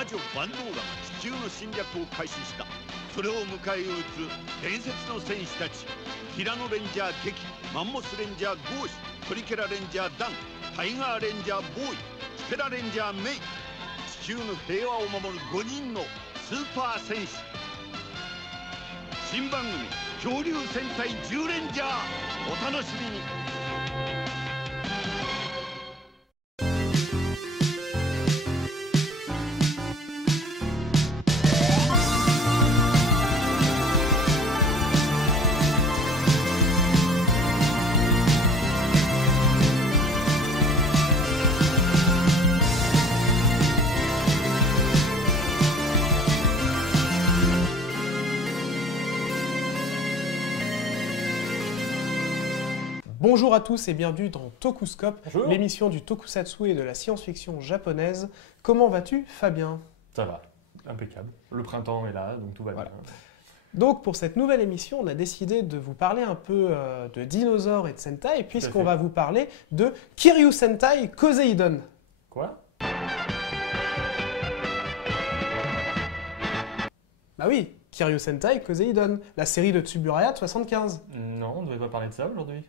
魔女バンドーラが地球の侵略を開始した。それを迎え撃つ伝説の戦士たち。ティラノレンジャーケキ、マンモスレンジャーゴーシュ、トリケラレンジャーダン、タイガーレンジャーボーイ、ステラレンジャーメイ。地球の平和を守る5人のスーパー戦士。新番組恐竜戦隊10レンジャー、お楽しみに。Bonjour à tous et bienvenue dans Tokuscope, l'émission du tokusatsu et de la science-fiction japonaise. Comment vas-tu, Fabien? Ça va, impeccable. Le printemps est là, donc tout va bien. Donc pour cette nouvelle émission, on a décidé de vous parler un peu de dinosaures et de Sentai, puisqu'on va vous parler de Kiryu Sentai Koseidon. Quoi? Bah oui, Kiryu Sentai Koseidon, la série de Tsuburaya de 75. Non, on ne devait pas parler de ça aujourd'hui.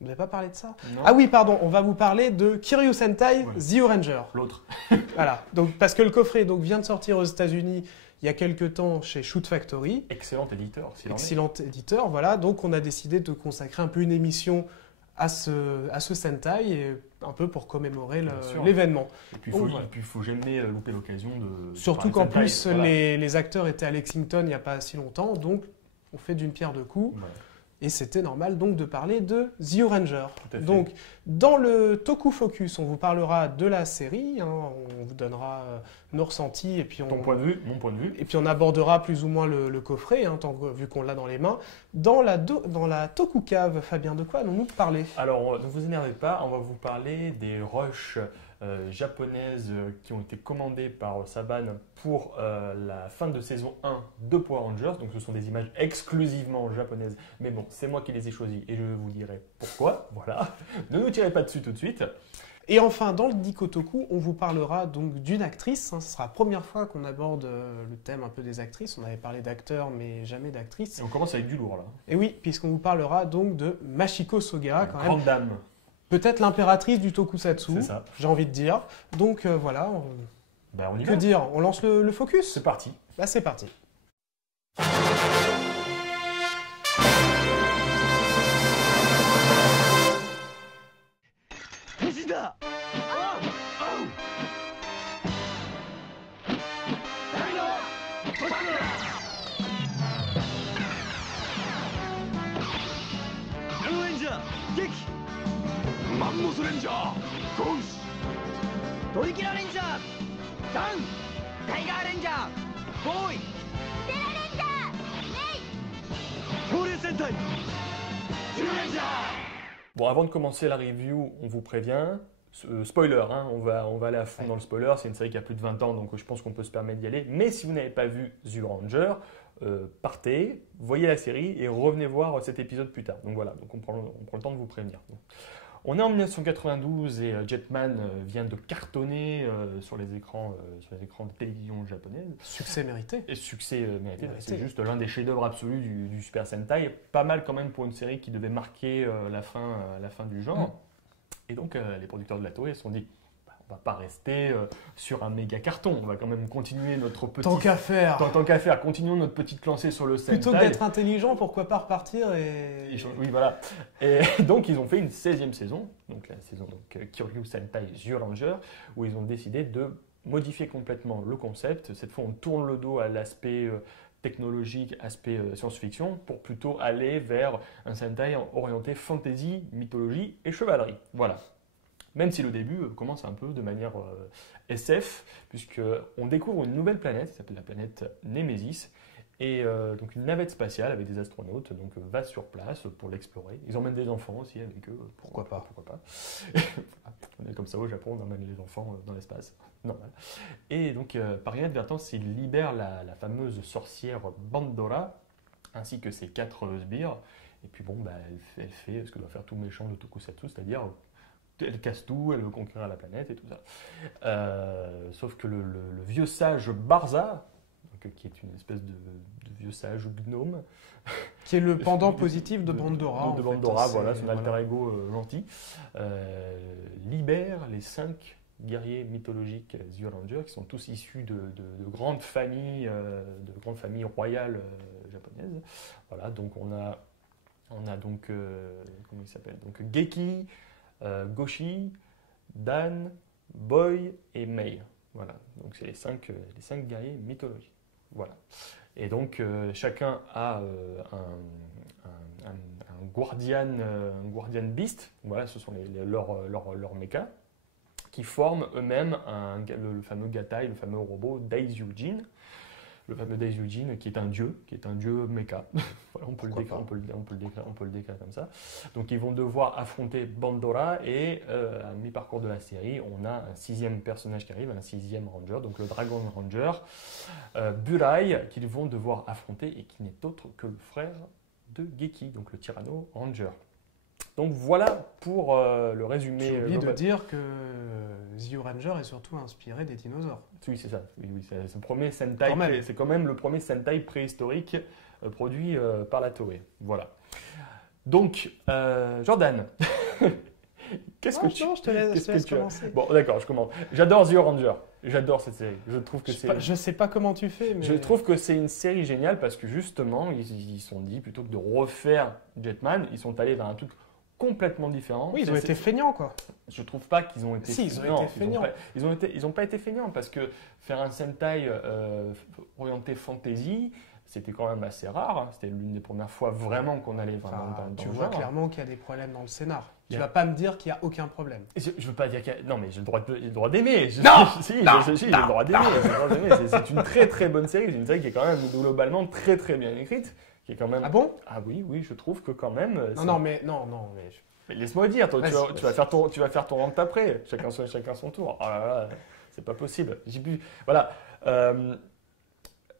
On ne devait pas parler de ça? Non. Ah oui, pardon, on va vous parler de Kiryu Sentai The Ranger. L'autre. Voilà, donc, parce que le coffret vient de sortir aux États-Unis il y a quelques temps chez Shoot Factory. Excellent éditeur. Excellent éditeur, voilà. Donc on a décidé de consacrer un peu une émission à ce Sentai, et un peu pour commémorer l'événement. Et puis il faut jamais louper l'occasion de... Surtout qu'en plus, voilà, les acteurs étaient à Lexington il n'y a pas si longtemps, donc on fait d'une pierre deux coups. Voilà. Et c'était normal donc de parler de The Ranger. Donc dans le Toku Focus, on vous parlera de la série, hein, on vous donnera nos ressentis et puis ton point de vue, mon point de vue. Et puis on abordera plus ou moins le coffret, hein, vu qu'on l'a dans les mains. Dans la Toku Cave, Fabien, de quoi allons-nous parler? Alors ne vous énervez pas, on va vous parler des rushs japonaises qui ont été commandées par Saban pour la fin de saison 1 de Power Rangers. Donc ce sont des images exclusivement japonaises. Mais bon, c'est moi qui les ai choisies et je vous dirai pourquoi. Voilà. Ne nous tirez pas dessus tout de suite. Et enfin, dans le Dikotoku, on vous parlera donc d'une actrice. Hein. Ce sera la première fois qu'on aborde le thème un peu des actrices. On avait parlé d'acteurs, mais jamais d'actrices. Et on commence avec du lourd là. Et oui, puisqu'on vous parlera donc de Machiko Soga, quand même. Grande dame. Peut-être l'impératrice du tokusatsu, j'ai envie de dire. Donc voilà, on y que va. dire? On lance le focus? C'est parti. Bah c'est parti. Bon, avant de commencer la review, on vous prévient, spoiler, hein, on va aller à fond dans le spoiler, c'est une série qui a plus de 20 ans, donc je pense qu'on peut se permettre d'y aller. Mais si vous n'avez pas vu The Ranger, partez, voyez la série et revenez voir cet épisode plus tard. Donc voilà, donc on prend le temps de vous prévenir. Donc, on est en 1992 et Jetman vient de cartonner sur les écrans de télévision japonaises. Succès mérité. Et succès mérité. C'est juste l'un des chefs-d'œuvre absolus du Super Sentai. Pas mal quand même pour une série qui devait marquer la fin du genre. Et donc les producteurs de la Toei se sont dit, on va pas rester sur un méga carton. On va quand même continuer notre petit... Tant qu'à faire. Tant qu'à faire, continuons notre petite lancée sur le Sentai. Plutôt que d'être intelligent, pourquoi pas repartir et... Oui, voilà. Et donc, ils ont fait une 16e saison, donc la saison Kiryu Sentai The Ranger, où ils ont décidé de modifier complètement le concept. Cette fois, on tourne le dos à l'aspect technologique, aspect science-fiction, pour plutôt aller vers un Sentai orienté fantasy, mythologie et chevalerie. Voilà. Même si le début commence un peu de manière SF, puisqu'on découvre une nouvelle planète, qui s'appelle la planète Nemesis, et donc une navette spatiale avec des astronautes va sur place pour l'explorer. Ils emmènent des enfants aussi avec eux, pourquoi pas. On est comme ça au Japon, on emmène les enfants dans l'espace, normal. Et donc par inadvertance, ils libèrent la fameuse sorcière Bandora, ainsi que ses 4 sbires, et puis bon, elle fait ce que doit faire tout méchant de Tokusatsu, c'est-à-dire Elle casse tout, elle veut conquérir la planète et tout ça. Sauf que le vieux sage Barza, donc, qui est une espèce de vieux sage gnome, qui est le pendant positif de Bandora. De Bandora, voilà, son alter ego gentil, libère les 5 guerriers mythologiques Zyuranger, qui sont tous issus de grandes familles royales japonaises. Voilà, donc on a donc comment il s'appelle, donc Geki, Goshi, Dan, Boy et Mei. Voilà, donc c'est les 5 guerriers mythologiques. Voilà. Et donc chacun a un guardian beast. Voilà, ce sont leurs mechas qui forment eux-mêmes le fameux Gatai, le fameux robot Daishyujin. Le fameux Daishyujin qui est un dieu mecha. Voilà, on peut le décrire comme ça. Donc ils vont devoir affronter Bandora et à mi-parcours de la série, on a un 6e personnage qui arrive, un 6e ranger, donc le Dragon Ranger, Burai, qu'ils vont devoir affronter et qui n'est autre que le frère de Geki, donc le Tyranno Ranger. Donc voilà pour le résumé. J'ai oublié de dire que Zyuranger est surtout inspiré des dinosaures. Oui, c'est ça. Oui, c'est le premier Sentai. C'est quand même le premier Sentai préhistorique produit par la Toei. Voilà. Donc, Jordan, qu'est-ce que tu... Non, je te laisse commencer. Bon, d'accord, je commence. J'adore Zyuranger. J'adore cette série. Je trouve que je sais pas comment tu fais, mais... Je trouve que c'est une série géniale parce que justement, ils se sont dit, plutôt que de refaire Jetman, ils sont allés vers un truc complètement différent. Oui, ils ont été feignants, quoi. Je trouve pas qu'ils ont été feignants. Si, ils ont été feignants. Ils ont pas été feignants parce que faire un Sentai orienté fantasy, c'était quand même assez rare. C'était l'une des premières fois vraiment qu'on allait dans tu le vois genre. Clairement qu'il y a des problèmes dans le scénar. Tu vas pas me dire qu'il n'y a aucun problème. Je veux pas dire qu'il y a... Non, mais j'ai le droit d'aimer. Non, j'ai le droit d'aimer. C'est une très très bonne série. C'est une série qui est quand même globalement très très bien écrite. Qui est quand même... Ah bon? Ah oui, je trouve que quand même... Non, mais... Mais laisse-moi dire, toi, tu vas faire ton rente après. Chacun son tour. Oh là là, c'est pas possible. Voilà.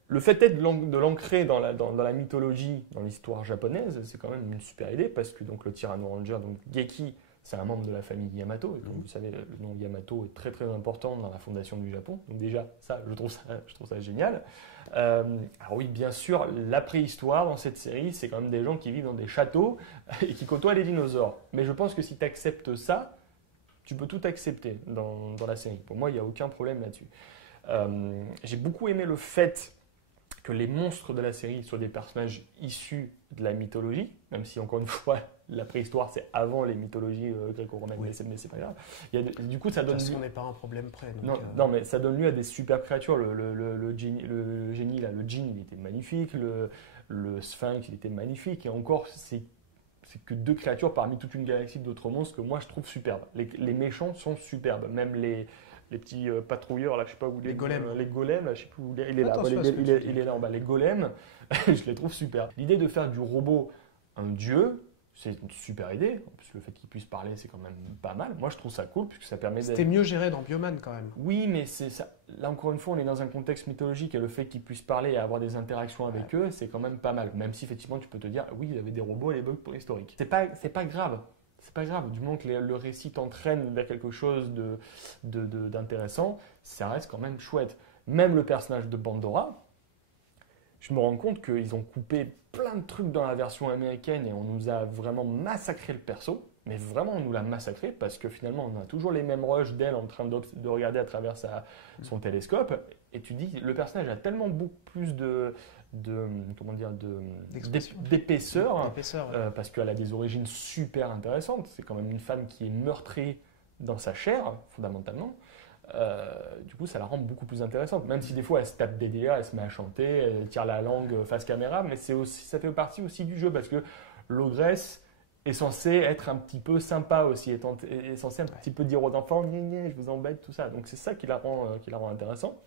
Le fait de l'ancrer dans la mythologie, dans l'histoire japonaise, c'est quand même une super idée parce que donc, le Tyranno Ranger, donc Geki, c'est un membre de la famille Yamato. Et donc, vous savez, le nom Yamato est très très important dans la fondation du Japon. Donc déjà, ça, je trouve ça génial. Alors oui, bien sûr, la préhistoire dans cette série, c'est quand même des gens qui vivent dans des châteaux et qui côtoient les dinosaures. Mais je pense que si tu acceptes ça, tu peux tout accepter dans la série. Pour moi, il n'y a aucun problème là-dessus. J'ai beaucoup aimé le fait que les monstres de la série soient des personnages issus de la mythologie, même si encore une fois la préhistoire c'est avant les mythologies gréco-romaines, oui. mais c'est pas grave. Du coup ça donne. On n'est pas un problème près. Donc non, mais ça donne lieu à des super créatures. Le génie là, le djinn il était magnifique, le sphinx il était magnifique, et encore c'est que 2 créatures parmi toute une galaxie d'autres monstres que moi je trouve superbes. Les méchants sont superbes, même les petits patrouilleurs, là, je sais pas où les golems. Les golems, là, je sais plus où il est là. Il est là en bas. Les golems, je les trouve super. L'idée de faire du robot un dieu, c'est une super idée. En plus, le fait qu'il puisse parler, c'est quand même pas mal. Moi, je trouve ça cool, puisque ça permet d'être... C'était mieux géré dans Bioman, quand même. Oui, mais c'est ça. Là, encore une fois, on est dans un contexte mythologique, et le fait qu'ils puissent parler et avoir des interactions avec eux, c'est quand même pas mal. Même si, effectivement, tu peux te dire, oui, il y avait des robots à l'époque préhistorique. C'est pas grave. C'est pas grave, du moment que le récit t'entraîne vers quelque chose d'intéressant, ça reste quand même chouette. Même le personnage de Bandora, je me rends compte qu'ils ont coupé plein de trucs dans la version américaine et on nous a vraiment massacré le perso. Mais vraiment, on nous l'a massacré parce que finalement, on a toujours les mêmes rushs d'elle en train de regarder à travers son télescope. Et tu dis, le personnage a tellement beaucoup plus d'épaisseur, parce qu'elle a des origines super intéressantes. C'est quand même une femme qui est meurtrie dans sa chair, fondamentalement. Du coup, ça la rend beaucoup plus intéressante. Même si des fois, elle se tape des délires, elle se met à chanter, elle tire la langue face caméra, mais ça fait partie aussi du jeu parce que l'ogresse est censée être un petit peu sympa aussi, est censée un petit peu dire aux enfants, je vous embête, tout ça. Donc c'est ça qui la rend intéressant.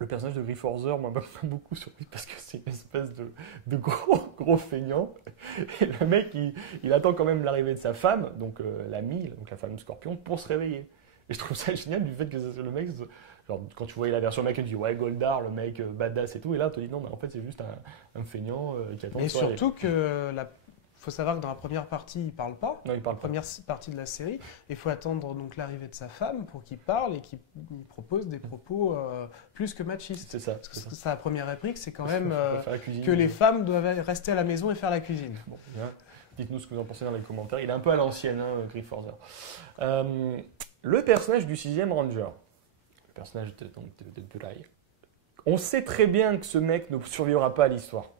Le personnage de Greyforcer m'a beaucoup surpris parce que c'est une espèce de gros feignant. Et le mec, il attend quand même l'arrivée de sa femme, donc l'amie, donc la femme scorpion, pour se réveiller. Et je trouve ça génial du fait que le mec, genre, quand tu voyais la version mec, tu dis ouais, Goldar, le mec badass et tout, et là, tu te dis non, mais en fait, c'est juste un feignant qui attend. Et surtout que faut savoir que dans la première partie, il parle pas. Non, il parle pas. Première partie de la série. Il faut attendre donc l'arrivée de sa femme pour qu'il parle et qu'il propose des propos plus que machistes. C'est ça. Parce que sa première réplique, c'est quand même Faire la cuisine. que les femmes doivent rester à la maison et faire la cuisine. Bon, bien. Dites-nous ce que vous en pensez dans les commentaires. Il est un peu à l'ancienne, hein, Grifforder. Le personnage du 6e Ranger, le personnage de Burai, on sait très bien que ce mec ne survivra pas à l'histoire.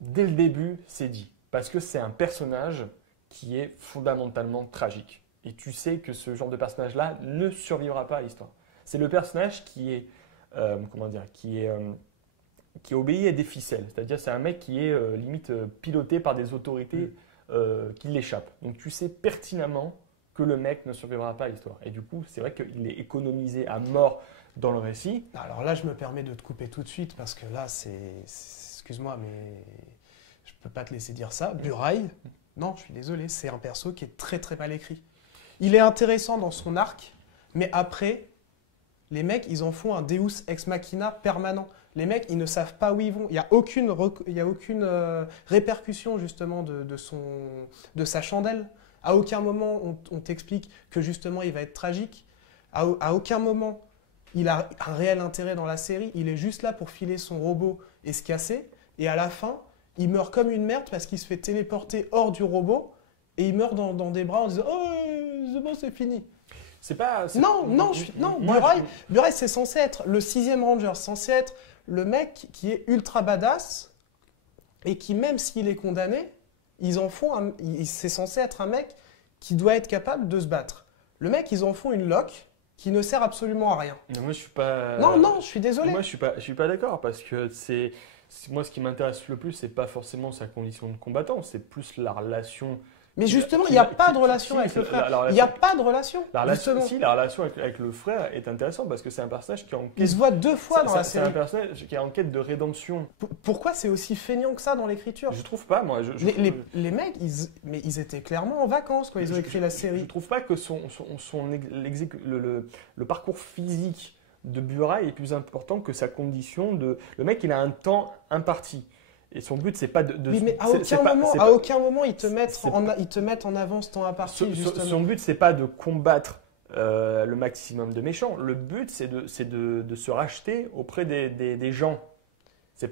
Dès le début, c'est dit. Parce que c'est un personnage qui est fondamentalement tragique. Et tu sais que ce genre de personnage-là ne survivra pas à l'histoire. C'est le personnage qui est, qui obéit à des ficelles. C'est-à-dire c'est un mec qui est limite piloté par des autorités qui l'échappent. Donc tu sais pertinemment que le mec ne survivra pas à l'histoire. Et du coup, c'est vrai qu'il est économisé à mort dans le récit. Alors là, je me permets de te couper tout de suite parce que là, excuse-moi, mais je peux pas te laisser dire ça. Burai, non, je suis désolé, c'est un perso qui est très très mal écrit. Il est intéressant dans son arc, mais après, les mecs, ils en font un Deus ex machina permanent. Les mecs, ils ne savent pas où ils vont. Il n'y a aucune, répercussion justement de sa chandelle. À aucun moment, on t'explique que justement, il va être tragique. À aucun moment, il a un réel intérêt dans la série. Il est juste là pour filer son robot et se casser. Et à la fin, il meurt comme une merde parce qu'il se fait téléporter hors du robot et il meurt dans des bras en disant « Oh, c'est bon, c'est fini ». Burai, c'est censé être le 6e Ranger, censé être le mec qui est ultra badass et qui, même s'il est condamné, c'est censé être un mec qui doit être capable de se battre. Le mec, ils en font une loque qui ne sert absolument à rien. Mais moi, je suis pas. Non, je suis désolé. Moi, je suis pas d'accord parce que moi, ce qui m'intéresse le plus, c'est pas forcément sa condition de combattant, c'est plus la relation. Mais justement, il n'y a pas de relation avec le frère. Il n'y a pas de relation. La relation avec le frère est intéressante parce que c'est un personnage qui est en quête. Il se voit 2 fois dans la série. C'est un personnage qui est en quête de rédemption. Pourquoi c'est aussi feignant que ça dans l'écriture? Je trouve pas, moi. Les mecs, ils étaient clairement en vacances quand ils ont écrit la série. Je trouve pas que le parcours physique de Burai est plus important que sa condition de. Le mec, il a un temps imparti. Et son but, c'est pas de. Oui, mais à aucun moment, ils te mettent en avant ce temps imparti. Son but, c'est pas de combattre le maximum de méchants. Le but, c'est de se racheter auprès des gens. Mais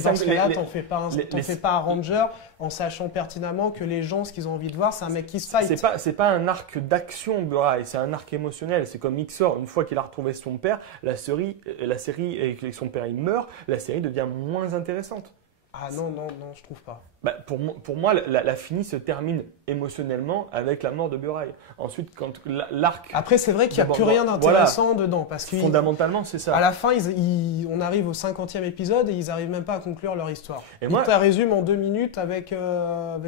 dans ce cas-là, t'en fais pas un ranger en sachant pertinemment que les gens, ce qu'ils ont envie de voir, c'est un mec qui se fight. C'est pas un arc d'action, Burai, c'est un arc émotionnel. C'est comme Ixor, une fois qu'il a retrouvé son père, la série, et que son père il meurt, la série devient moins intéressante. Ah non, je trouve pas. Pour moi, la finie se termine émotionnellement avec la mort de Burai. Ensuite, quand l'arc... Après, c'est vrai qu'il n'y a plus rien d'intéressant dedans. Parce que fondamentalement, c'est ça. À la fin, on arrive au 50e épisode et ils n'arrivent même pas à conclure leur histoire. Ils te la résument en 2 minutes avec un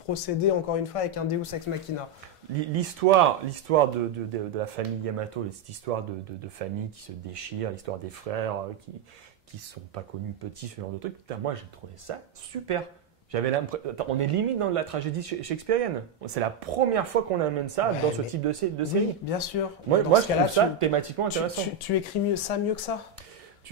procédé, encore une fois, avec un Deus ex machina. L'histoire de la famille Yamato, cette histoire de famille qui se déchire, l'histoire des frères qui ne sont pas connus petits, ce genre de trucs. Putain, moi, j'ai trouvé ça super. On est limite dans la tragédie shakespearienne. C'est la première fois qu'on amène ça dans ce type de série. Oui, bien sûr. Moi je trouve ça thématiquement intéressant. Tu écris mieux que ça.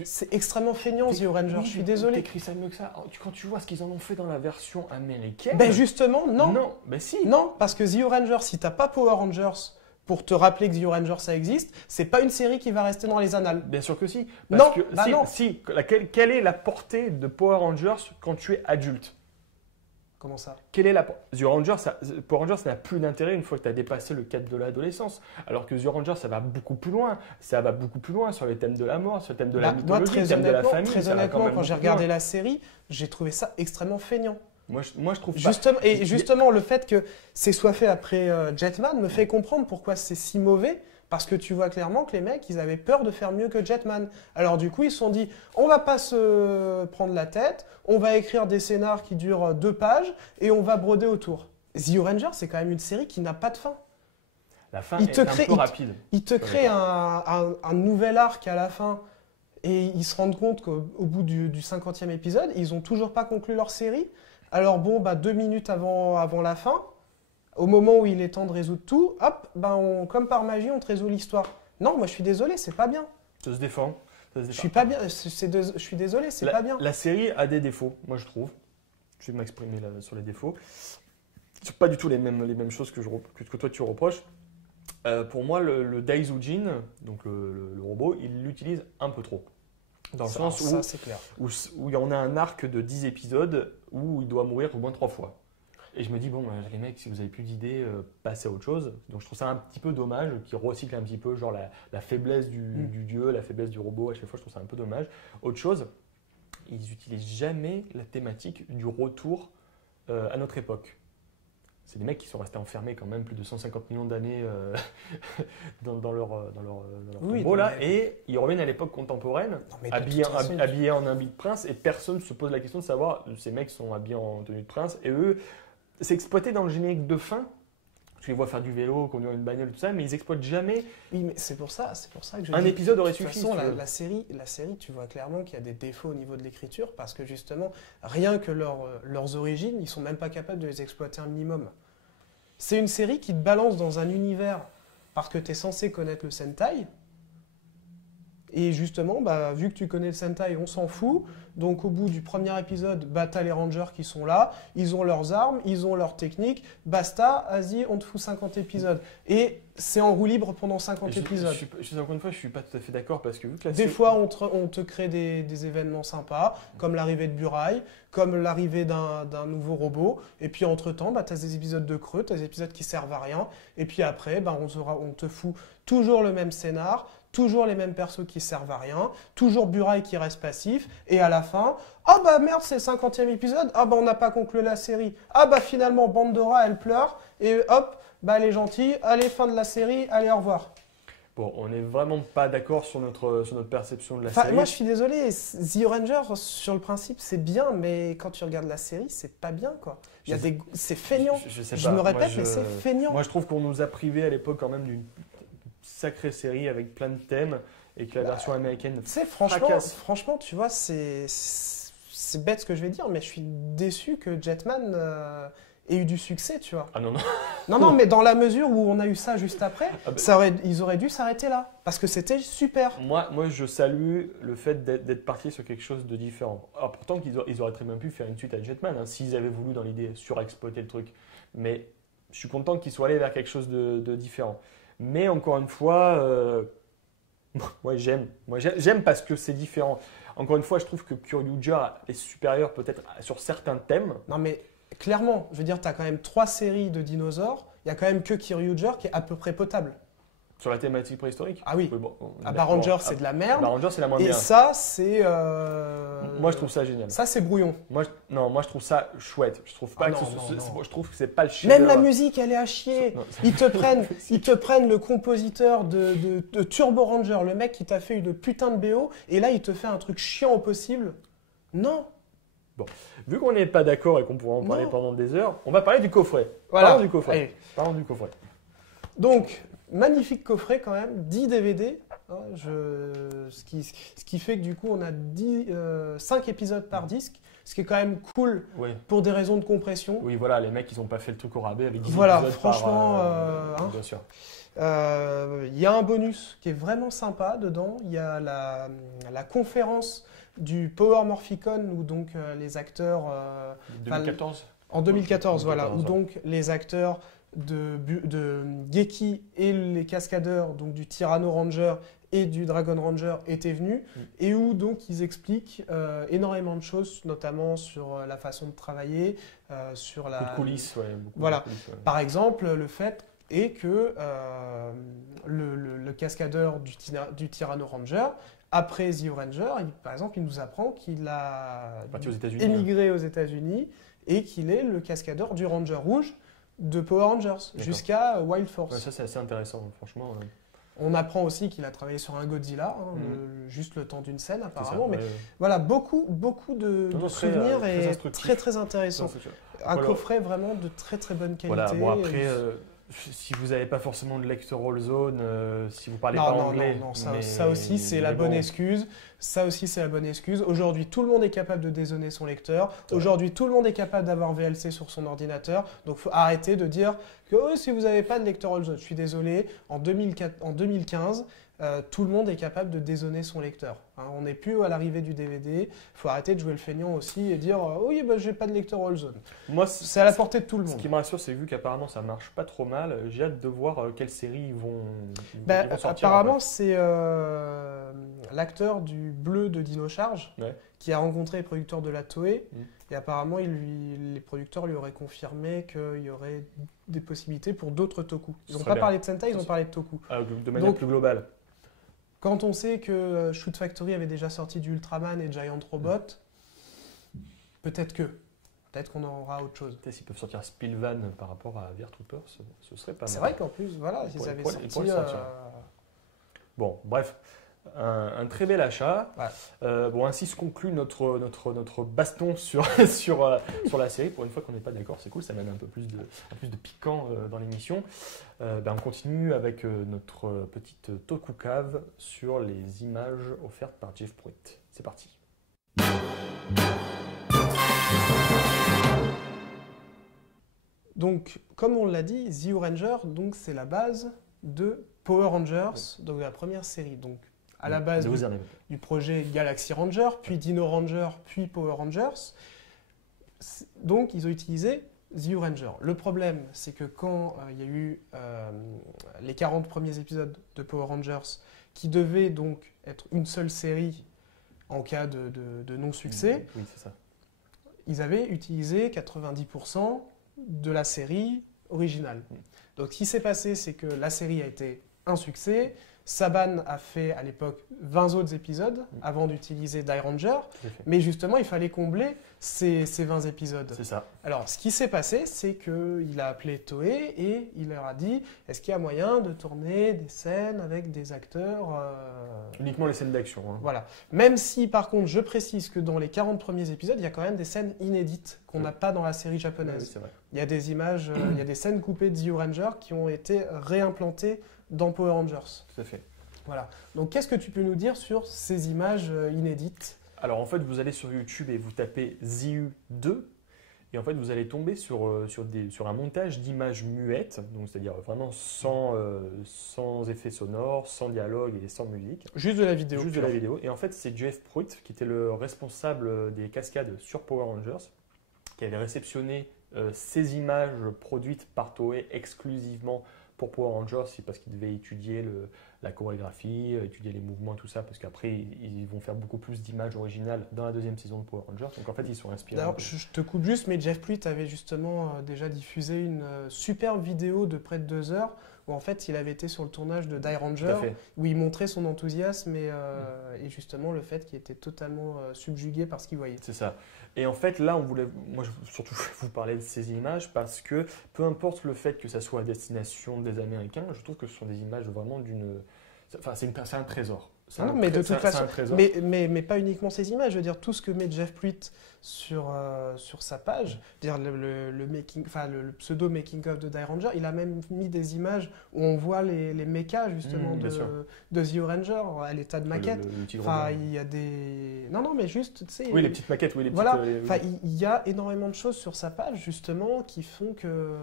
C'est extrêmement feignant, The Ranger. Je suis désolé. Tu écris ça mieux que ça. Quand tu vois ce qu'ils en ont fait dans la version américaine. Justement, non. Non, si. Non, parce que The Ranger, si tu n'as pas Power Rangers pour te rappeler que The Ranger ça existe, c'est pas une série qui va rester dans les annales. Bien sûr que si. Non. Quelle est la portée de Power Rangers quand tu es adulte? Comment ça? The Ranger, Power Rangers, ça n'a plus d'intérêt une fois que tu as dépassé le cadre de l'adolescence. Alors que The Ranger, ça va beaucoup plus loin. Ça va beaucoup plus loin sur les thèmes de la mort, sur le thème de la mythologie, le thème de la famille. Très honnêtement, quand j'ai regardé la série, j'ai trouvé ça extrêmement feignant. Moi, je trouve Justement, le fait que c'est soit fait après Jetman me fait comprendre pourquoi c'est si mauvais. Parce que tu vois clairement que les mecs, ils avaient peur de faire mieux que Jetman. Alors du coup, ils se sont dit, on va pas se prendre la tête, on va écrire des scénars qui durent 2 pages et on va broder autour. The Ranger, c'est quand même une série qui n'a pas de fin. La fin est un peu rapide. Il te crée un nouvel arc à la fin et ils se rendent compte qu'au bout du 50e épisode, ils n'ont toujours pas conclu leur série. Alors bon, 2 minutes avant la fin, au moment où il est temps de résoudre tout, hop, comme par magie, on te résout l'histoire. Non, moi je suis désolé, c'est pas bien. Ça se défend. Je suis pas bien. Je suis désolé, c'est pas bien. La série a des défauts, moi je trouve. je vais m'exprimer sur les défauts. C'est pas du tout les mêmes choses que toi tu reproches. Pour moi, le Daizujin, donc le robot, il l'utilise un peu trop. Dans le sens où il y en a un arc de 10 épisodes où il doit mourir au moins 3 fois. Et je me dis, bon, les mecs, si vous n'avez plus d'idées, passez à autre chose. Donc je trouve ça un petit peu dommage, qu'ils recyclent un petit peu genre la faiblesse du dieu, la faiblesse du robot. À chaque fois, je trouve ça un peu dommage. Autre chose, ils n'utilisent jamais la thématique du retour à notre époque. C'est des mecs qui sont restés enfermés quand même plus de 150 millions d'années dans leur tombeau là, et ils reviennent à l'époque contemporaine, habillés en habit de prince, et personne ne se pose la question de savoir, ces mecs sont habillés en tenue de prince, et eux, c'est exploité dans le générique de fin. Tu les vois faire du vélo, conduire une bagnole, tout ça, mais ils exploitent jamais. Oui, mais c'est pour ça que je un dis épisode aurait suffi. De toute façon, la série, tu vois clairement qu'il y a des défauts au niveau de l'écriture, parce que justement, rien que leurs origines, ils sont même pas capables de les exploiter un minimum. C'est une série qui te balance dans un univers parce que tu es censé connaître le Sentai. Et justement, vu que tu connais le Sentai, on s'en fout. Donc au bout du premier épisode, tu as les Rangers qui sont là, ils ont leurs armes, ils ont leurs techniques. Basta, vas-y, on te fout 50 épisodes. Et c'est en roue libre pendant 50 épisodes. Encore une fois, je ne suis pas tout à fait d'accord parce que vu que des fois, on te crée des événements sympas, comme l'arrivée de Burai, comme l'arrivée d'un nouveau robot. Et puis entre-temps, tu as des épisodes de creux, tu as des épisodes qui servent à rien. Et puis après, on te fout toujours le même scénar, toujours les mêmes persos qui servent à rien, toujours Burai qui reste passif, et à la fin, merde, c'est le 50e épisode, on n'a pas conclu la série, finalement Bandora elle pleure, et hop, elle est gentille, allez, fin de la série, allez, au revoir. Bon, on n'est vraiment pas d'accord sur notre perception de la série. Moi je suis désolé, The Ranger, sur le principe c'est bien, mais quand tu regardes la série, c'est pas bien quoi. C'est feignant, je me répète, mais c'est feignant. Moi je trouve qu'on nous a privés à l'époque quand même d'une sacrée série avec plein de thèmes et que la version américaine franchement, tu vois, c'est bête ce que je vais dire, mais je suis déçu que Jetman ait eu du succès, tu vois. Ah non. Non, mais dans la mesure où on a eu ça juste après, ils auraient dû s'arrêter là, parce que c'était super. Moi, je salue le fait d'être parti sur quelque chose de différent. Alors pourtant, ils auraient très bien pu faire une suite à Jetman, s'ils avaient voulu dans l'idée surexploiter le truc. Mais je suis content qu'ils soient allés vers quelque chose de différent. Mais encore une fois, moi j'aime parce que c'est différent. Encore une fois, je trouve que Kyoryuja est supérieur peut-être sur certains thèmes. Non mais clairement, je veux dire, tu as quand même 3 séries de dinosaures, il n'y a quand même que Kyoryuja qui est à peu près potable. Sur la thématique préhistorique? Ah oui. Ranger, c'est de la merde. Ranger, c'est la moins bien. Et ça, c'est... Moi, je trouve ça génial. Ça, c'est brouillon. Moi, je trouve ça chouette. Je trouve pas je trouve que c'est pas le chef. Même la musique, elle est à chier. Ils te prennent le compositeur de Turbo Ranger, le mec qui t'a fait une putain de BO, et là, il te fait un truc chiant au possible. Non. Bon, vu qu'on n'est pas d'accord et qu'on pourra en parler pendant des heures, on va parler du coffret. Voilà. Parlons du coffret. Donc, magnifique coffret quand même, 10 DVD, ce qui fait que du coup on a 5 épisodes par disque, ce qui est quand même cool pour des raisons de compression. Oui, voilà, les mecs ils n'ont pas fait le truc au rabais avec 10 épisodes franchement, bien sûr. Il y a un bonus qui est vraiment sympa dedans, il y a la conférence du Power Morphicon où donc les acteurs... 2014 En 2014, voilà, où donc les acteurs de Geki et les cascadeurs donc du Tyranno Ranger et du Dragon Ranger étaient venus et où donc ils expliquent énormément de choses, notamment sur la façon de travailler, sur la... Beaucoup de coulisses, voilà. Par exemple, le fait est que le cascadeur du Tyranno Ranger, après The Ranger, par exemple, il nous apprend qu'il a émigré aux États-Unis et qu'il est le cascadeur du Ranger Rouge de Power Rangers jusqu'à Wild Force. Ouais, ça, c'est assez intéressant, franchement. On apprend aussi qu'il a travaillé sur un Godzilla, juste le temps d'une scène apparemment. Mais voilà, beaucoup de souvenirs et très intéressant. Un coffret vraiment de très bonne qualité. Voilà, bon après, si vous n'avez pas forcément de lecteur Allzone, si vous parlez pas anglais... Non, ça aussi c'est la bonne excuse. Ça aussi c'est la bonne excuse. Aujourd'hui, tout le monde est capable de dézoner son lecteur. Aujourd'hui, tout le monde est capable d'avoir VLC sur son ordinateur. Donc il faut arrêter de dire que si vous n'avez pas de lecteur All-Zone, je suis désolé, en 2015, tout le monde est capable de dézoner son lecteur. Hein, on n'est plus à l'arrivée du DVD. Il faut arrêter de jouer le feignant aussi et dire oui, j'ai pas de lecteur All-Zone. Moi, c'est à la portée de tout le monde. Ce qui me rassure, c'est vu qu'apparemment ça marche pas trop mal. J'ai hâte de voir quelle série ils vont sortir. Apparemment, c'est l'acteur du Bleu de Dino Charge qui a rencontré les producteurs de la Toei. Et apparemment, les producteurs lui auraient confirmé qu'il y aurait des possibilités pour d'autres toku. Ils n'ont pas parlé de Sentai, ils ont parlé de toku. De manière plus globale. Quand on sait que Shoot Factory avait déjà sorti du Ultraman et Giant Robot, peut-être qu'on aura autre chose. Peut-être s'ils peuvent sortir Spillvan par rapport à VR-Troopers, ce serait pas mal. C'est vrai qu'en plus, voilà, ils avaient sorti... Bon, bref, un très bel achat. Ouais. Ainsi se conclut notre baston sur la série. Pour une fois qu'on n'est pas d'accord, c'est cool, ça mène un peu plus de piquant dans l'émission. On continue avec notre petite Toku Cave sur les images offertes par Jeff Pruitt. C'est parti. Donc, comme on l'a dit, The Ranger, donc c'est la base de Power Rangers, donc de la première série. Donc, à la base du projet Galaxy Ranger, puis Dino Ranger, puis Power Rangers. Donc, ils ont utilisé The Ranger. Le problème, c'est que quand il y a eu les 40 premiers épisodes de Power Rangers, qui devaient donc être une seule série en cas de non-succès, ils avaient utilisé 90% de la série originale. Donc, ce qui s'est passé, c'est que la série a été un succès. Saban a fait à l'époque 20 autres épisodes avant d'utiliser Die Ranger, mais justement il fallait combler ces 20 épisodes. C'est ça. Alors ce qui s'est passé, c'est qu'il a appelé Toei et il leur a dit est-ce qu'il y a moyen de tourner des scènes avec des acteurs uniquement les scènes d'action. Hein. Voilà. Même si par contre je précise que dans les 40 premiers épisodes, il y a quand même des scènes inédites qu'on n'a pas dans la série japonaise. Oui, c'est vrai. Il y a des images, il y a des scènes coupées de The Ranger qui ont été réimplantées dans Power Rangers. Tout à fait. Voilà. Donc, qu'est-ce que tu peux nous dire sur ces images inédites? Alors, en fait, vous allez sur YouTube et vous tapez ZU2 et en fait, vous allez tomber sur un montage d'images muettes, donc c'est-à-dire vraiment sans effets sonores, sans dialogue et sans musique. Juste de la vidéo. Juste de la vidéo. Et en fait, c'est Jeff Pruitt qui était le responsable des cascades sur Power Rangers, qui avait réceptionné ces images produites par Toei exclusivement pour Power Rangers, c'est parce qu'ils devaient étudier la chorégraphie, étudier les mouvements, tout ça, parce qu'après, ils vont faire beaucoup plus d'images originales dans la deuxième saison de Power Rangers. Donc en fait, ils sont inspirés. D'ailleurs, je te coupe juste, mais Jeff Pruitt avait justement déjà diffusé une superbe vidéo de près de 2 heures où en fait, il avait été sur le tournage de Die Ranger, où il montrait son enthousiasme et justement le fait qu'il était totalement subjugué par ce qu'il voyait. C'est ça. Et en fait, là, moi, surtout, je voulais vous parler de ces images parce que peu importe le fait que ça soit à destination des Américains, je trouve que ce sont des images vraiment c'est un trésor. Non, mais de toute façon, mais pas uniquement ces images. Je veux dire, tout ce que met Jeff Pruitt sur sa page, dire le pseudo making of de Die Ranger, il a même mis des images où on voit les mechas justement de The Ranger à l'état de maquette. Il y a des mais juste, tu sais. Oui, les petites maquettes, oui, les voilà. petites. Il y a énormément de choses sur sa page justement qui font que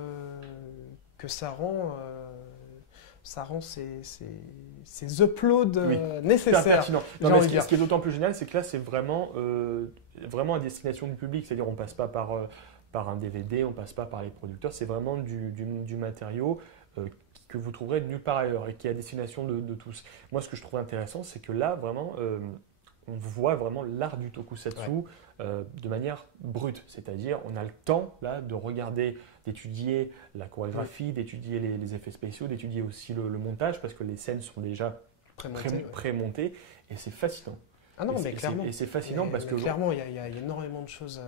ça rend ces uploads nécessaires. Non, ce qui est d'autant plus génial, c'est que là, c'est vraiment à destination du public. C'est-à-dire, on ne passe pas par un DVD, on ne passe pas par les producteurs. C'est vraiment du matériau que vous trouverez nulle part ailleurs et qui est à destination de tous. Moi, ce que je trouve intéressant, c'est que là, vraiment, on voit vraiment l'art du tokusatsu de manière brute. C'est-à-dire, on a le temps là de regarder, d'étudier la chorégraphie, d'étudier les effets spéciaux, d'étudier aussi le montage parce que les scènes sont déjà pré-montées et c'est fascinant. Ah non, mais clairement. Et c'est fascinant parce que clairement, il y a énormément de choses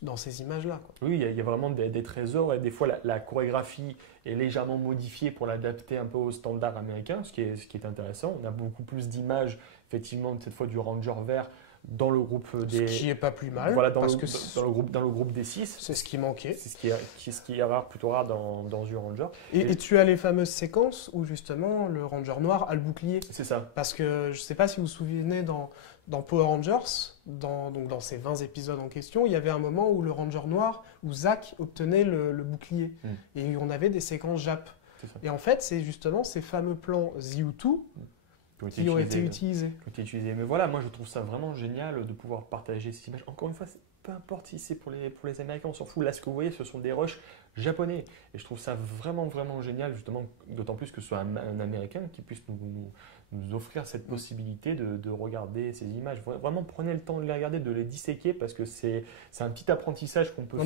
dans ces images-là. Oui, il y a vraiment des trésors et des fois la chorégraphie est légèrement modifiée pour l'adapter un peu au standard américain, ce qui est intéressant. On a beaucoup plus d'images, effectivement, cette fois du Ranger vert dans le groupe des... Ce qui est pas plus mal. Voilà, parce que dans le groupe des 6. c'est ce qui manquait. C'est ce qui est rare, plutôt rare dans The Ranger. Et tu as les fameuses séquences où justement le Ranger noir a le bouclier. C'est ça. Parce que je ne sais pas si vous vous souvenez dans Power Rangers, donc dans ces 20 épisodes en question, il y avait un moment où le Ranger noir, où Zack obtenait le bouclier. Et on avait des séquences Jap. Et en fait, c'est justement ces fameux plans ZU2 qui ont été utilisés. Mais voilà, moi je trouve ça vraiment génial de pouvoir partager ces images. Encore une fois, peu importe si c'est pour les Américains, on s'en fout. Là, ce que vous voyez, ce sont des rushs japonais. Et je trouve ça vraiment, vraiment génial, justement, d'autant plus que ce soit un Américain qui puisse nous offrir cette possibilité de regarder ces images. Vraiment, prenez le temps de les regarder, de les disséquer, parce que c'est un petit apprentissage qu'on peut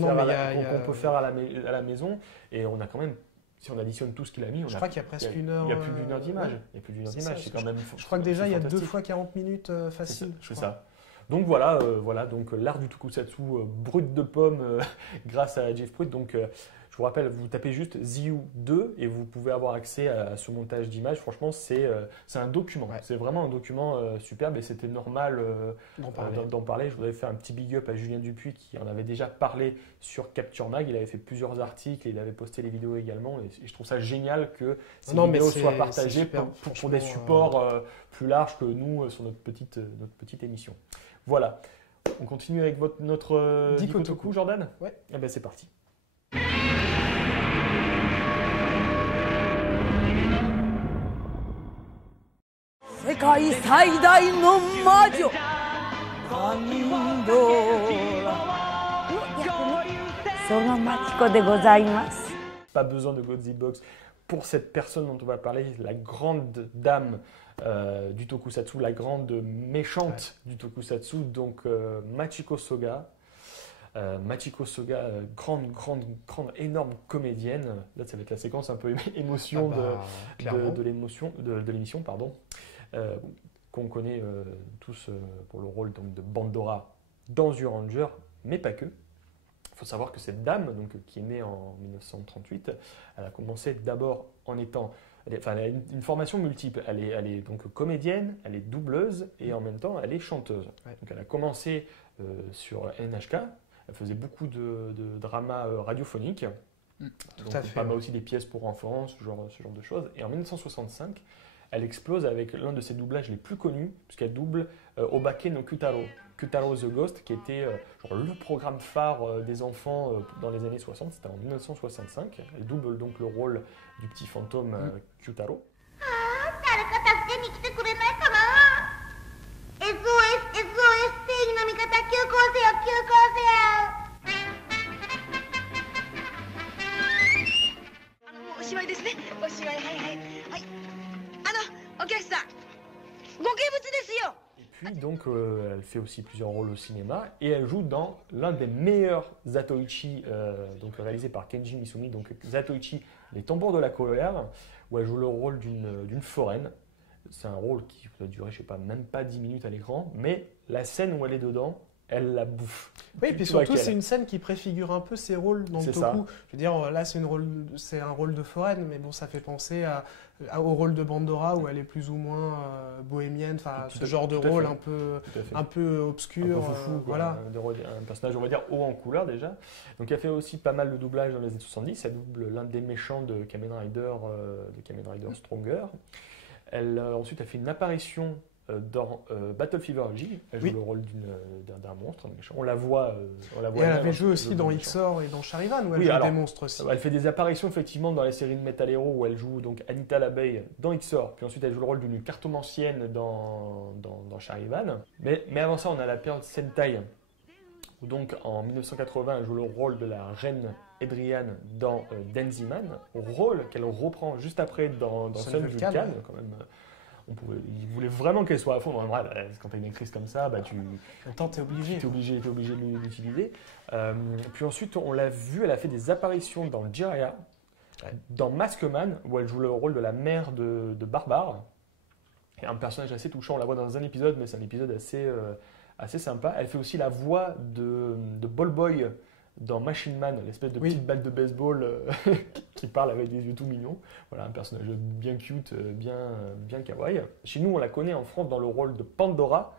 faire à la maison. Et on a quand même, si on additionne tout ce qu'il a mis, je crois qu'il y a presque une heure. Il y a plus d'une heure d'image. Il y a plus d'une heure d'image. C'est quand même. Je crois que déjà, il y a 2 fois 40 minutes facile. C'est ça. Donc voilà, donc l'art du tokusatsu brut de pomme grâce à Jeff Pruitt. Donc je vous rappelle, vous tapez juste ZU2 et vous pouvez avoir accès à ce montage d'images. Franchement, c'est un document. Ouais. C'est vraiment un document superbe et c'était normal d'en parler. Je voudrais faire un petit big up à Julien Dupuis qui en avait déjà parlé sur Capture Mag. Il avait fait plusieurs articles et il avait posté les vidéos également. Et je trouve ça génial que ces vidéos soient partagées pour des supports plus larges que nous sur notre petite émission. Voilà. On continue avec notre Dikotoku, Jordan ? Ouais. Eh ben c'est parti. 世界最大の魔女パンドラの役目曽我真知子でございます。 Pas besoin de Godzilla Box pour cette personne dont on va parler, la grande dame du tokusatsu, la grande méchante du tokusatsu, donc Machiko Soga. Machiko Soga, grande, énorme comédienne. Là, ça va être la séquence un peu émotion de l'émission, pardon. Qu'on connaît tous pour le rôle donc, de Bandora dans The Ranger, mais pas que. Il faut savoir que cette dame, donc, qui est née en 1938, elle a commencé d'abord en étant... Elle a une formation multiple. Elle est donc comédienne, elle est doubleuse et en même temps, elle est chanteuse. Ouais. Donc, elle a commencé sur NHK. Elle faisait beaucoup de dramas radiophoniques. Pas mal aussi des pièces pour enfants, ce genre de choses. Et en 1965, elle explose avec l'un de ses doublages les plus connus, puisqu'elle double Obake no Kutaro, Kutaro the Ghost, qui était le programme phare des enfants dans les années 60, c'était en 1965. Elle double donc le rôle du petit fantôme Kutaro. Et puis donc elle fait aussi plusieurs rôles au cinéma et elle joue dans l'un des meilleurs Zatoichi donc réalisé par Kenji Misumi, donc Zatoichi Les Tambours de la colère, où elle joue le rôle d'une foraine. C'est un rôle qui va durer, je sais pas, même pas 10 minutes à l'écran, mais la scène où elle est dedans, elle la bouffe. Oui, et puis surtout, c'est une scène qui préfigure un peu ses rôles dans le toku. Je veux dire, là, c'est un rôle de foraine, mais bon, ça fait penser au rôle de Bandora, où elle est plus ou moins bohémienne, ce genre de rôle un peu obscur. Un peu foufou, voilà. Un personnage, on va dire, haut en couleur déjà. Donc, elle fait aussi pas mal de doublages dans les années 70. Elle double l'un des méchants de Kamen Rider Stronger. Ensuite, elle fait une apparition dans Battle Fever J. Elle joue le rôle d'un monstre, d'un méchant. On la voit. Et elle avait joué aussi dans XOR et dans Charivan, où elle joue des monstres aussi. Elle fait des apparitions effectivement dans les séries de Metal Hero, où elle joue donc Anita l'abeille dans XOR, puis ensuite elle joue le rôle d'une cartomancienne dans Charivan. Mais avant ça, on a la période Sentai, où donc en 1980, elle joue le rôle de la reine Edriane dans Denziman, rôle qu'elle reprend juste après dans Sun Vulcan, quand même. Il voulait vraiment qu'elle soit à fond. Quand tu as une actrice comme ça, t'es obligé. T'es obligé de l'utiliser. Puis ensuite, on l'a vue, elle a fait des apparitions dans Jiraiya, dans Maskman, où elle joue le rôle de la mère de Barbare. Et un personnage assez touchant, on la voit dans un épisode, mais c'est un épisode assez sympa. Elle fait aussi la voix de Ball Boy dans Machine Man, l'espèce de petite balle de baseball qui parle avec des yeux tout mignons. Voilà, un personnage bien cute, bien kawaii. Chez nous, on la connaît en France dans le rôle de Pandora,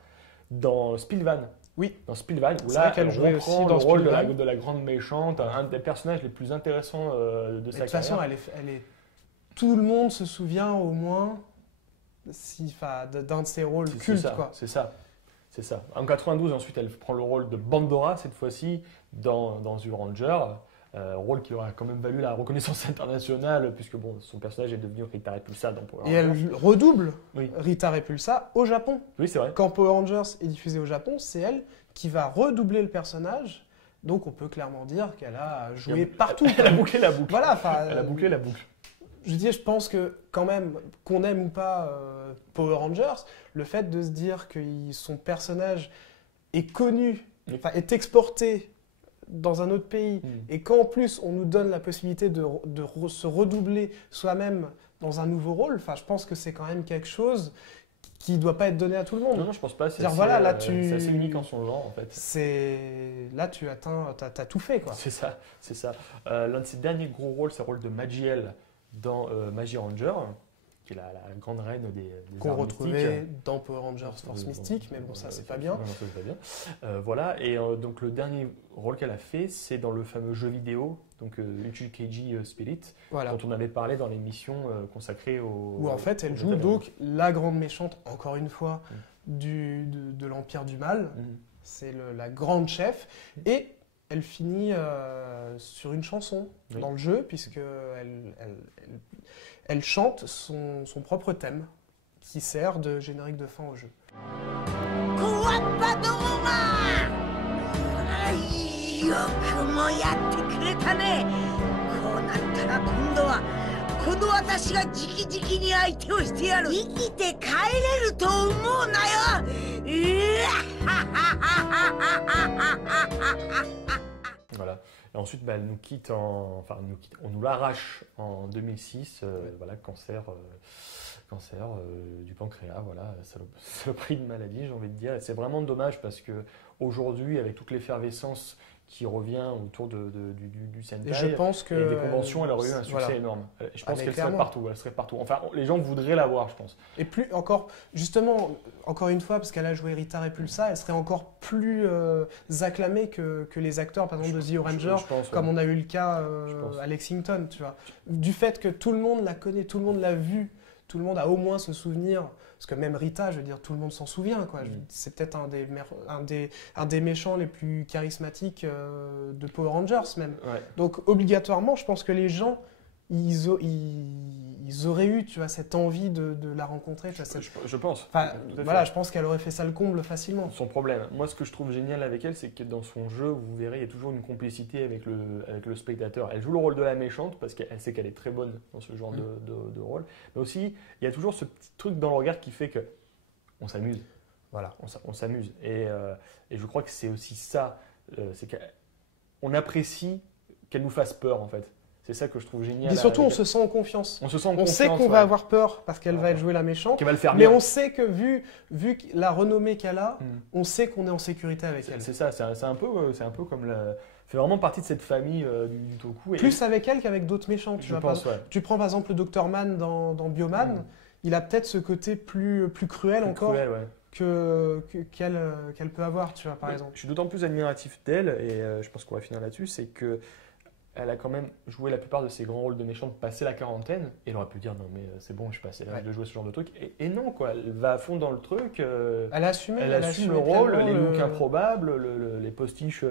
dans Spillvan. Oui. Dans Spillvan, où C'est là, vrai qu'elle elle jouait reprend aussi le dans rôle Spillvan. de la grande méchante, un des personnages les plus intéressants de De sa toute façon, carrière. elle est... tout le monde se souvient au moins d'un de ses rôles cultes, quoi. C'est ça. En 92, ensuite, elle prend le rôle de Bandora, cette fois-ci, dans The Ranger. Rôle qui aura quand même valu la reconnaissance internationale, puisque bon, son personnage est devenu Rita Repulsa dans Power Et Rangers. elle redouble Oui. Rita Repulsa au Japon. Oui, c'est vrai. Quand Power Rangers est diffusé au Japon, c'est elle qui va redoubler le personnage. Donc on peut clairement dire qu'elle a joué partout. Elle a bouclé la boucle. Voilà, enfin, Elle a bouclé la boucle. je dis, je pense que quand même, qu'on aime ou pas Power Rangers, le fait de se dire que son personnage est connu, Oui. enfin, est exporté dans un autre pays, et qu'en plus on nous donne la possibilité de se redoubler soi-même dans un nouveau rôle, enfin, je pense que c'est quand même quelque chose qui ne doit pas être donné à tout le monde. Non, je pense pas. C'est C'est-à-dire, assez, voilà, là, c'est assez unique en son genre, en fait. Là, tu t'as tout fait, quoi. C'est ça. L'un de ses derniers gros rôles, c'est le rôle de Magiel dans Magi Ranger, qui est la grande reine des Qu'on arts retrouvait mystiques. dans Power Rangers Force Mystique, mais bon, ça, c'est pas bien. Non, ça, c'est pas bien. Voilà, et donc le dernier rôle qu'elle a fait, c'est dans le fameux jeu vidéo, donc Uchukeiji Spirit, Voilà. dont on avait parlé dans l'émission consacrée au. Où en fait, elle au joue Japon. donc la grande méchante, encore une fois, de l'Empire du Mal. C'est la grande chef. Et elle finit sur une chanson Oui. dans le jeu, puisque elle chante son propre thème, qui sert de générique de fin au jeu. 小わっぱどもがよくもやってくれたね。こうなったら今度はこの私が直々に相手をしてやる。生きて帰れると思うなよ。Voilà. Et ensuite, elle nous quitte, on nous l'arrache en 2006, voilà, cancer du pancréas, voilà, saloperie de maladie, j'ai envie de dire. Et c'est vraiment dommage parce que aujourd'hui, avec toute l'effervescence qui revient autour du Sentai Et je pense que et des conventions, elle aurait eu un succès voilà. énorme. Je pense mais qu'elle clairement. serait partout. Enfin, les gens voudraient la voir, je pense. Et plus encore, justement, encore une fois, parce qu'elle a joué Rita Repulsa, elle serait encore plus acclamée que les acteurs, par exemple, de The Ranger, Je pense, comme ouais. on a eu le cas Je pense. à Lexington, tu vois. Du fait que tout le monde la connaît, tout le monde l'a vue, tout le monde a au moins ce souvenir, parce que même Rita, je veux dire, tout le monde s'en souvient, quoi. C'est peut-être un des méchants les plus charismatiques de Power Rangers, même. Ouais. Donc, obligatoirement, je pense que les gens, ils auraient eu, tu vois, cette envie de la rencontrer. Tu vois, Je pense. Enfin, Tout à voilà, fait. je pense qu'elle aurait fait ça le comble facilement. Son problème. Moi, ce que je trouve génial avec elle, c'est que dans son jeu, vous verrez, il y a toujours une complicité avec le spectateur. Elle joue le rôle de la méchante parce qu'elle sait qu'elle est très bonne dans ce genre de rôle. Mais aussi, il y a toujours ce petit truc dans le regard qui fait que on s'amuse. Voilà. On s'amuse. Et je crois que c'est aussi ça. C'est qu'on apprécie qu'elle nous fasse peur, en fait. C'est ça que je trouve génial. Et surtout, on avec se sent en confiance. elle. On se sent en On confiance. sait qu'on ouais. va avoir peur parce qu'elle va Ouais. jouer la méchante. Qu'elle va le faire Mais bien. on sait que, vu la renommée qu'elle a, Mm. on sait qu'on est en sécurité avec elle. C'est ça, c'est un peu comme fait vraiment partie de cette famille du Toku. Et Plus avec elle qu'avec d'autres méchants. Tu je vois, pense, ouais. tu prends par exemple le Dr Man dans Bioman, Mm. il a peut-être ce côté plus cruel Plus encore cruel, ouais. qu'elle peut avoir, tu vois, par Oui, exemple. je suis d'autant plus admiratif d'elle, et je pense qu'on va finir là-dessus, c'est que elle a quand même joué la plupart de ses grands rôles de méchante passé la quarantaine, et elle aurait pu dire non mais c'est bon, je suis passé l'âge Ouais. de jouer ce genre de truc, et non quoi, elle va à fond dans le truc, Elle a assumé, elle assume le rôle, pleinement les looks improbables, les postiches.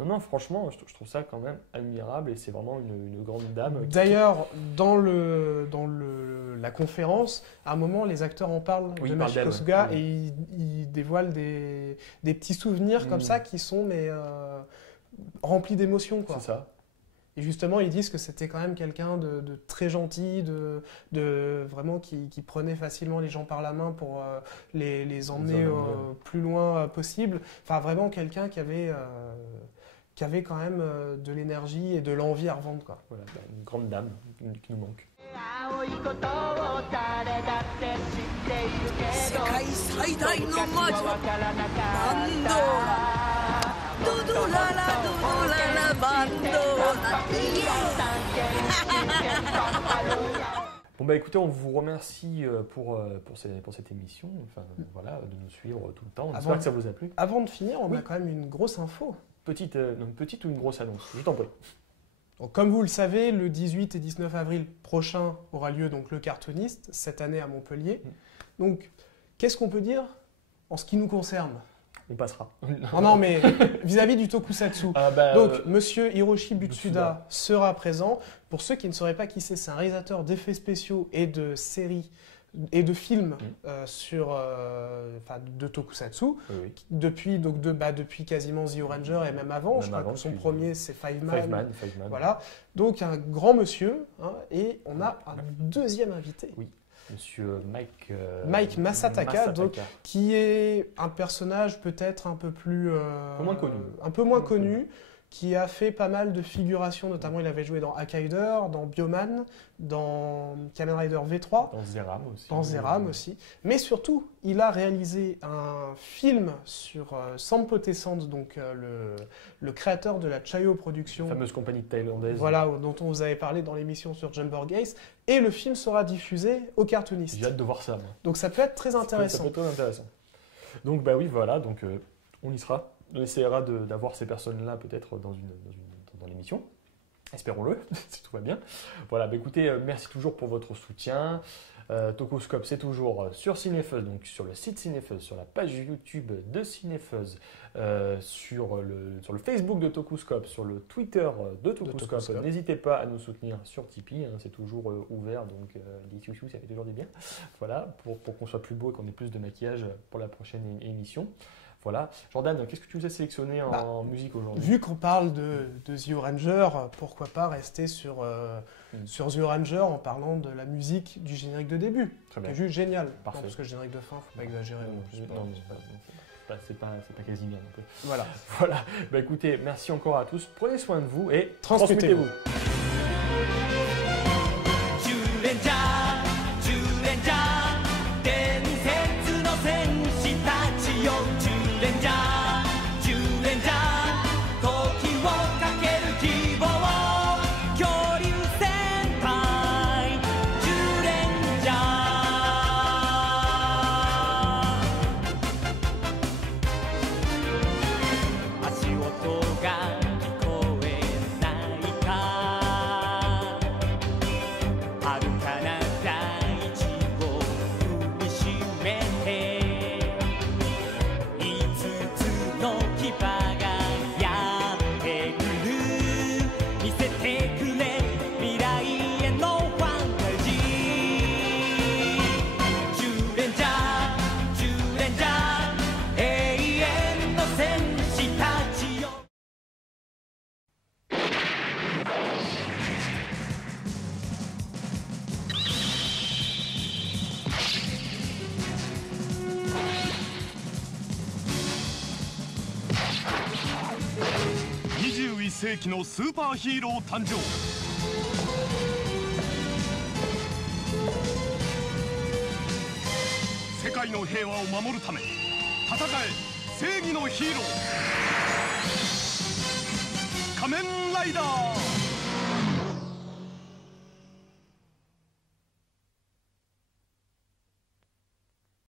Non, franchement, je trouve ça quand même admirable, et c'est vraiment une grande dame. D'ailleurs, dans la conférence, à un moment, les acteurs en parlent Oui, de ils parlent Machiko d'elle, Suga ouais. et ils dévoilent des petits souvenirs comme ça qui sont remplis d'émotions, quoi. C'est ça. Et justement, ils disent que c'était quand même quelqu'un de très gentil, de vraiment qui prenait facilement les gens par la main pour les emmener plus loin possible. Enfin, vraiment quelqu'un qui avait quand même de l'énergie et de l'envie à revendre, quoi. Voilà, une grande dame qui nous manque. 世界最大の魔女バンドーラドドララドドララバンドーライエー Bon bah écoutez, on vous remercie pour cette émission, enfin voilà, de nous suivre tout le temps. On espère que ça vous a plu. Avant de finir, on a quand même une grosse info. Petite ou une grosse annonce, je t'en prie. Donc, comme vous le savez, le 18 et 19 avril prochain aura lieu donc, le Cartoonist, cette année à Montpellier. Donc, qu'est-ce qu'on peut dire en ce qui nous concerne? On passera. Non, mais vis-à-vis du tokusatsu. Donc, monsieur Hiroshi Butsuda sera présent. Pour ceux qui ne sauraient pas qui c'est un réalisateur d'effets spéciaux et de séries et de films de tokusatsu, depuis quasiment Zio Ranger et même avant. Je crois que son premier, c'est Five Man. Voilà. Donc, un grand monsieur. Et on a un deuxième invité. Oui. Monsieur Mike Masataka, donc, qui est un personnage peut-être un peu moins connu, qui a fait pas mal de figurations, notamment il avait joué dans Akaider, dans Bioman, dans Kamen Rider V3, dans Zeram aussi. Mais surtout, il a réalisé un film sur Sampo Tessand, donc le créateur de la Chayo Productions. La fameuse compagnie thaïlandaise. Voilà, dont on vous avait parlé dans l'émission sur Jumper Ace. Et le film sera diffusé au Cartoonist. J'ai hâte de voir ça, moi. Donc ça peut être très intéressant. Ça peut être très intéressant. Donc bah oui, voilà, donc on y sera. On essaiera d'avoir ces personnes-là peut-être dans l'émission. Espérons-le, si tout va bien. Voilà, bah écoutez, merci toujours pour votre soutien. Tokuscope, c'est toujours sur Cinefuzz, donc sur le site Cinefuzz, sur la page YouTube de Cinefuzz, sur le Facebook de Tokuscope, sur le Twitter de Tokuscope. N'hésitez pas à nous soutenir sur Tipeee, c'est toujours ouvert, donc les chouchous, ça fait toujours du bien. Voilà, pour qu'on soit plus beau et qu'on ait plus de maquillage pour la prochaine émission. Voilà. Jordan, qu'est-ce que tu nous as sélectionné en musique aujourd'hui? Vu qu'on parle de Zio Ranger, pourquoi pas rester sur Zio Ranger en parlant de la musique du générique de début. C'est juste génial. Parfait. Non, parce que le générique de fin, faut pas exagérer. C'est pas Casimir. Donc, voilà. Voilà. Bah écoutez, merci encore à tous. Prenez soin de vous et transmettez-vous.21世紀のスーパーヒーロー誕生。世界の平和を守るため戦え正義のヒーロー仮面ライダー。